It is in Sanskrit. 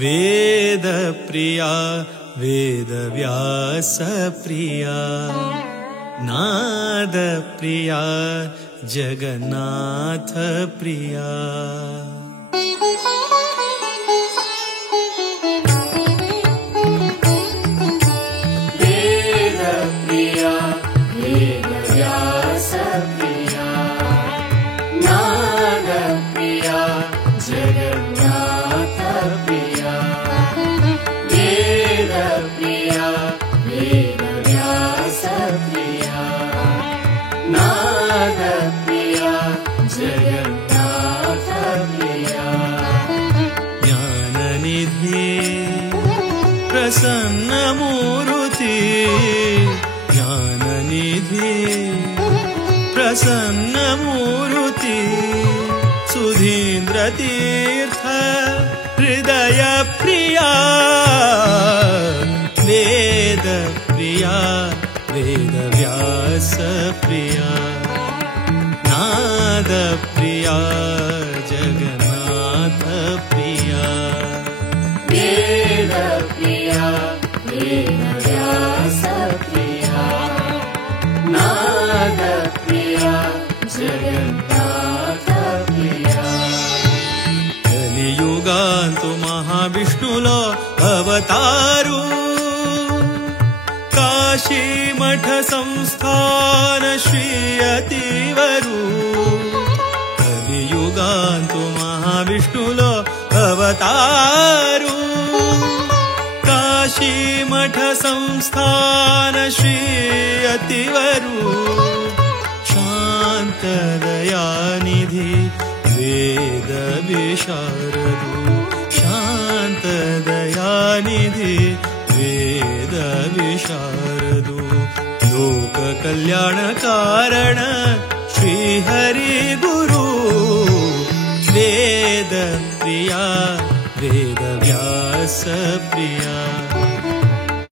वेद प्रिया वेदव्यास प्रिया नाद प्रिया जगन्नाथ प्रिया वेद प्रिया वेदव्यास प्रिया नाद प्रिया जगन्नाथ प्रिया वेद प्रिया वेदव्यास प्रिया नाद प्रिया जगन्नाथ प्रिया ज्ञाननिधि प्रसन्नमूर्ति ज्ञाननिधि प्रसन्नमूर्ति सुधीन्द्रतीर्थ हृदय प्रिया वेद प्रिया वेदव्यास प्रिया नाद प्रिया जगन्नाथ प्रिया वेद प्रिया वेदव्यास प्रिया नाद प्रिया जगन्नाथ प्रिया కలియుగాంతు మహావిష్ణులో అవతారు కాశీమఠ సంస్థాన శ్రీ అతివరు కలియుగాంతు మహావిష్ణులో అవతారు కాశీమఠ సంస్థాన శ్రీ అతివరు శాంతదయానిధి वेद विशारदु शान्तदयानिधि वेद विशारदु लोक कल्याण कारण श्री हरि गुरु वेद प्रिया वेदव्यास प्रिया